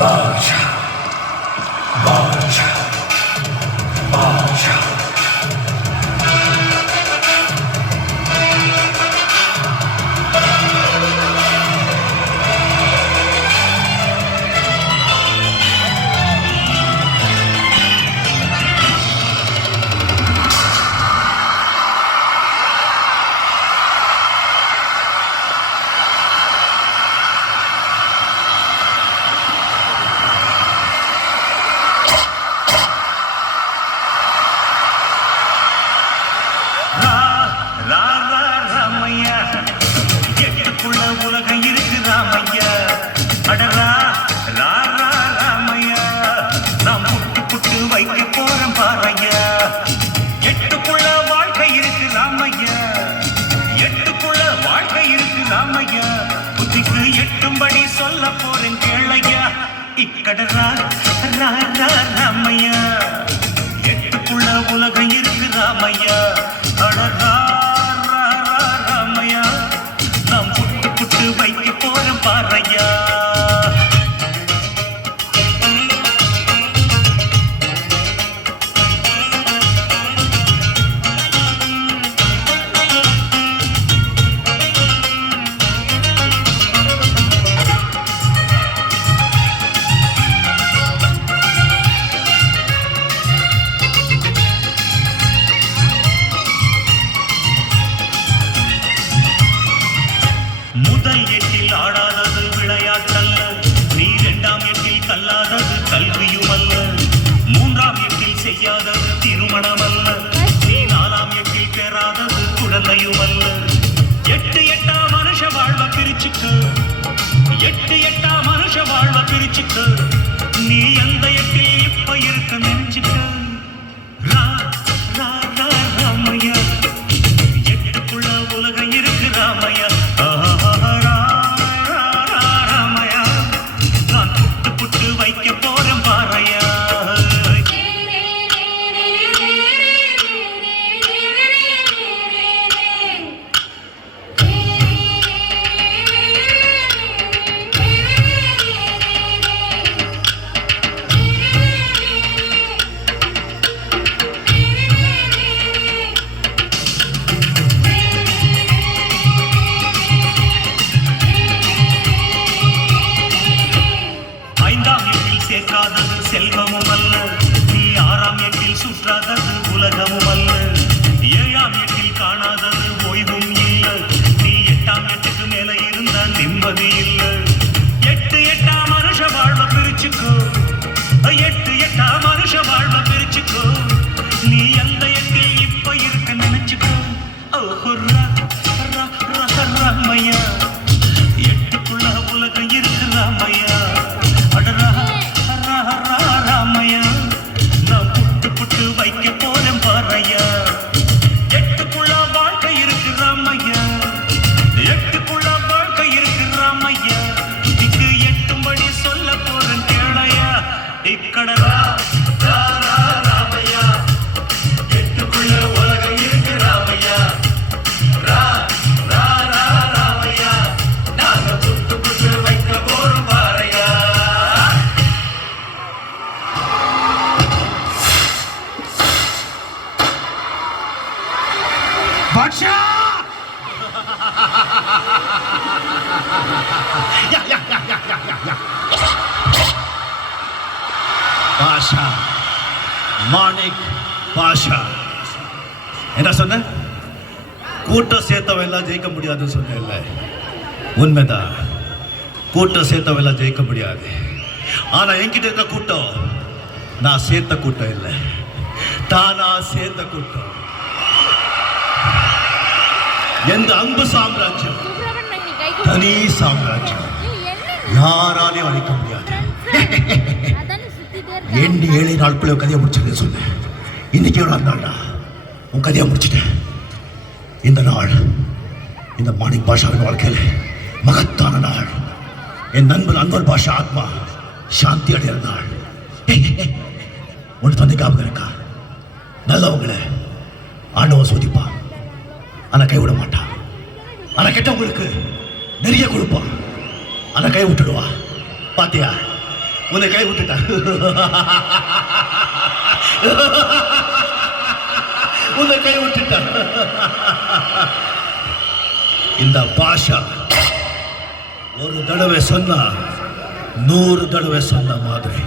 பாஷா பாஷா பாஷா உலகம் இருக்கு ராமையா அடரா ராமையா நாம் புட்டு புட்டு வைக்க போறோம் பாறையா எட்டுக்குள்ள வாழ்க்கை இருக்கு ராமையா எட்டுக்குள்ள வாழ்க்கை இருக்கு ராமையா புத்திக்கு எட்டும்படி சொல்ல போறேன் கேளையா இக்கடரா ராமையா எட்டுக்குள்ள உலகம் இருக்கு ராமையா அடரா வைக்க போற பாறையா முதல் எட்டில் ஆடாதது விளையாட்டல்ல நீ இரண்டாம் எட்டில் கல்லாதது கல்வியுமல்ல மூன்றாம் எட்டில் செய்யாதது திருமணமல்ல நீ நாலாம் எட்டில் பெறாதது குழந்தையுமல்ல எட்டு எட்டா மனுஷ வாழ்வ பிரிச்சுக்கு எட்டு எட்டா மனுஷ வாழ்வ பிரிச்சுக்கு நீ எந்த எட்டில் இப்ப இருக்க நினைச்சுக்க ராமையா எட்டுக்குள்ள உலகம் இருக்கு ராமையா வைக்க போறோம் பாறையா சேர்க்காதது செல்வமும் அல்ல நீ ஆறாம் எட்டில் சுற்றாதது உலகமும் அல்ல ஏழாம் எட்டில் காணாதது ஓய்வும் இல்லை நீ எட்டாம் எட்டுக்கு மேல இருந்த நிம்மதி இல்லை எட்டு எட்டா மனுஷ வாழ்வ பிரிச்சுக்கோ எட்டு எட்டா மனுஷ வாழ்வ பிரிச்சுக்கோ நீ எந்த எட்டில் இப்ப இருக்க நினைச்சுக்கோ ராமையா எட்டுக்குள்ள உலகம் இருக்கு ராமையா ராமையா நான் புட்டு புட்டு வைக்க போறேன் பாறையா எட்டுக்குள்ள வாழ்க்கை இருக்கு ராமையா எட்டுக்குள்ள வாழ்க்கை இருக்கு ராமையா இதுக்கு எட்டும்படி சொல்ல போறேன் கேளையா இக்கடரா ராமையா எட்டுக்குள்ள உலகம் இருக்கு ராமையா ராமையா நாங்க புட்டு புட்டு வைக்க போறோம் பாறையா பாஷா பாஷா மாணிக் பாஷா என்ன சொன்ன கூட்டம் சேர்த்தவெல்லாம் ஜெயிக்க முடியாதுன்னு சொன்ன உண்மைதான் கூட்டம் சேர்த்தவெல்லாம் ஜெயிக்க முடியாது ஆனா என்கிட்ட இருக்க கூட்டம் நான் சேர்த்த கூட்டம் இல்லை தானா சேர்ந்த கூட்டம் எந்த அன்பு சாம்ராஜ்யம் தனி சாம்ராஜ்யம் யாராலையும் அழிக்க முடியாது எண்ணி 7 நாட்குள்ள கதையை முடிச்சதுன்னு சொன்னேன் இன்னைக்கு எவ்வளோ நாள்டா உன் கதையை முடிச்சிட்டேன் இந்த நாள் இந்த மாணிக் பாஷாவின் வாழ்க்கையில் மகத்தான நாள் என் நண்பன் அன்வர் பாஷா ஆத்மா சாந்தி அடைகிற நாள் ஒன்று தந்தை ஞாபகம் இருக்கா நல்லவங்களை ஆண்டவன் சோதிப்பான் ஆனா கைவிட மாட்டான் ஆனா கெட்டவங்களுக்கு நிறைய கொடுப்பான் ஆனா கை விட்டுடுவா பாத்தியா உன்னை கை விட்டுட்டேன். உன்னை கை விட்டுட்டேன். இந்த பாஷா ஒரு தடவை சொன்னா 100 தடவை சொன்ன மாதிரி